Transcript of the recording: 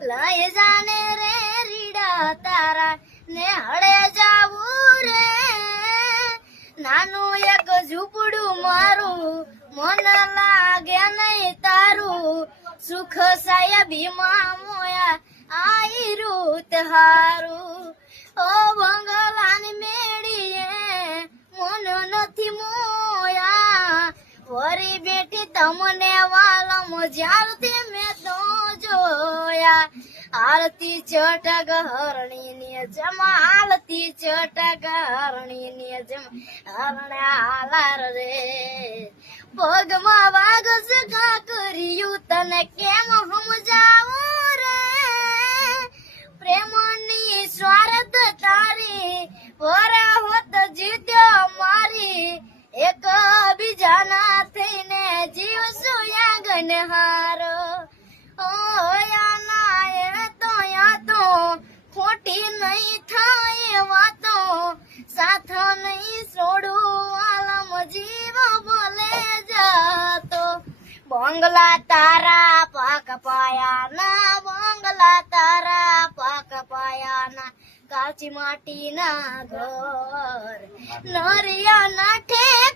લઈ જાને રે રીડા તારા, ને હળે જાવું રે. નાનું એક ઝૂંપડું મારું, મન લાગે નહીં તારું. સુખ સાયા ભીમા મોયા આઈ રૂત હારું. ઓ બંગલાની મેળીએ, મન નથી મોયા. વરી બેટી તમને વાલમ જ્યારથી મેં આરતી ચટક હરણી ને જમા આરતી ચટક હરણી ને જમા હરણે હાલાર રે. પગમાં વાગ સગા કર્યું તને કેમ સમજાવું રે? પ્રેમની સ્વાર્થ તારી વરા હોત જીત્યો મારી. એક બીજાના થઈને જીવ યાગન હારો. ઓ સાથ નહીં છોડું આલમ જીવ બોલે જતો. બંગલા તારા પાક પાયાના, બંગલા તારા પાક પાયાના. કાચી માટીના ઘર, નરિયાના ઠેકાણા